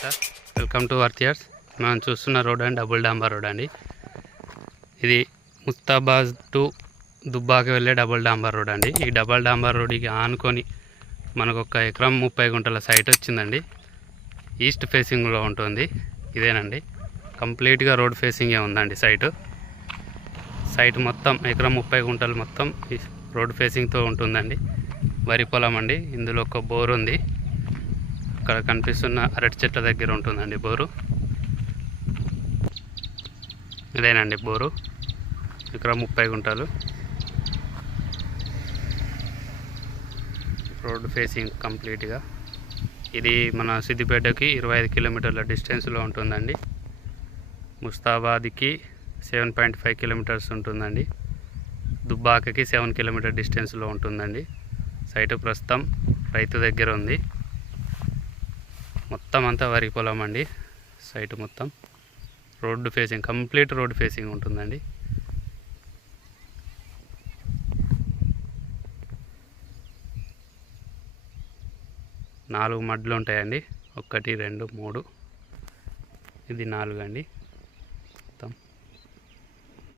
Sir, welcome to వర్తియర్స్. మనం చూస్తున్న road అండి డబుల్ డాంబర్ రోడ్ అండి. ఇది ముస్తాబాద్ టు దుబ్బాకి వెళ్ళే డబుల్ డాంబర్ రోడ్ అండి. ఈ డబుల్ డాంబర్ రోడ్కి ఆనుకొని మనకు 1 ఎకరం 30 గుంటల సైట్ వచ్చిందండి. ఈస్ట్ ఫేసింగ్లో ఉంటుంది. ఇదేనండి, కంప్లీట్గా రోడ్ ఫేసింగే ఉందండి. సైట్ మొత్తం ఎకరం 30 గుంటలు మొత్తం రోడ్ ఫేసింగ్తో ఉంటుందండి. వరి పొలం అండి. ఇందులో ఒక బోర్ ఉంది. అక్కడ కనిపిస్తున్న అరటి చెట్ల దగ్గర ఉంటుందండి బోరు. ఇదేనండి బోరు, ఎకరం 30 గుంటలు రోడ్ ఫేసింగ్ కంప్లీట్గా. ఇది మన సిద్దిపేటకి 25 కిలోమీటర్ల డిస్టెన్స్లో ఉంటుందండి. ముస్తాబాద్కి 7.5 కిలోమీటర్స్ ఉంటుందండి. దుబ్బాకకి 7 కిలోమీటర్ డిస్టెన్స్లో ఉంటుందండి. సైటు ప్రస్తుతం రైతు దగ్గర ఉంది. మొత్తం అంతా వరి పొలం అండి. సైటు మొత్తం road facing, complete road facing ఉంటుందండి. నాలుగు మడ్లు ఉంటాయండి. 1 2 3, ఇది 4 అండి.